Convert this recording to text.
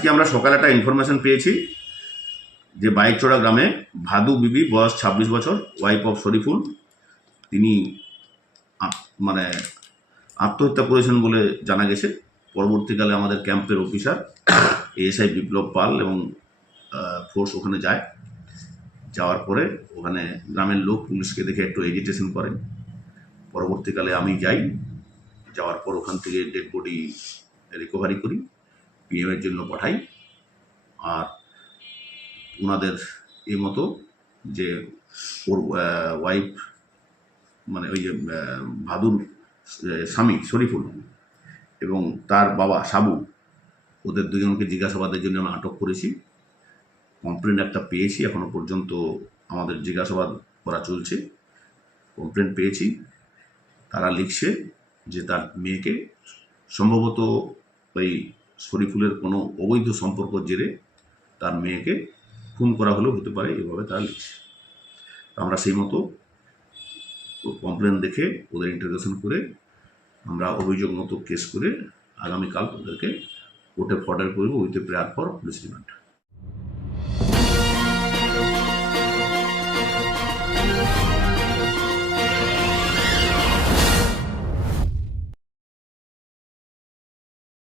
আজকে আমরা সকালে একটা ইনফরমেশন পেয়েছি যে বাইকচড়া গ্রামে ভাদু বিবি, বয়স 26 বছর, ওয়াইফ অফ শরীফুল, তিনি মানে আত্মহত্যা করেছেন বলে জানা গেছে। পরবর্তীকালে আমাদের ক্যাম্পের অফিসার এএসআই বিপ্লব পাল এবং ফোর্স ওখানে যায়। যাওয়ার পরে ওখানে গ্রামের লোক পুলিশকে দেখে একটু এজিটেশন করেন। পরবর্তীকালে আমি যাই, যাওয়ার পর ওখান থেকে ডেড বডি রিকভারি করি, পিএমের জন্য পাঠাই। আর ওনাদের এই মতো যে ওর ওয়াইফ মানে ওই যে ভাদুর স্বামী শরীফুল এবং তার বাবা সাবু, ওদের দুজনকে জিজ্ঞাসাবাদের জন্য আমরা আটক করেছি। কমপ্লেন একটা পেয়েছি, এখনো পর্যন্ত আমাদের জিজ্ঞাসাবাদ করা চলছে। কমপ্লেন পেয়েছি, তারা লিখছে যে তার মেয়েকে সম্ভবত ওই শরীফুলের কোনো অবৈধ সম্পর্ক জেরে তার মেয়েকে খুন করা হলেও হতে পারে, এভাবে তারা লিখছে। আমরা সেই মতো কমপ্লেন দেখে ওদের ইন্টারোগেশন করে আমরা অভিযোগ মতো কেস করে আগামীকাল ওদেরকে কোর্টে ফর্ডার করব with a prayer for police remand.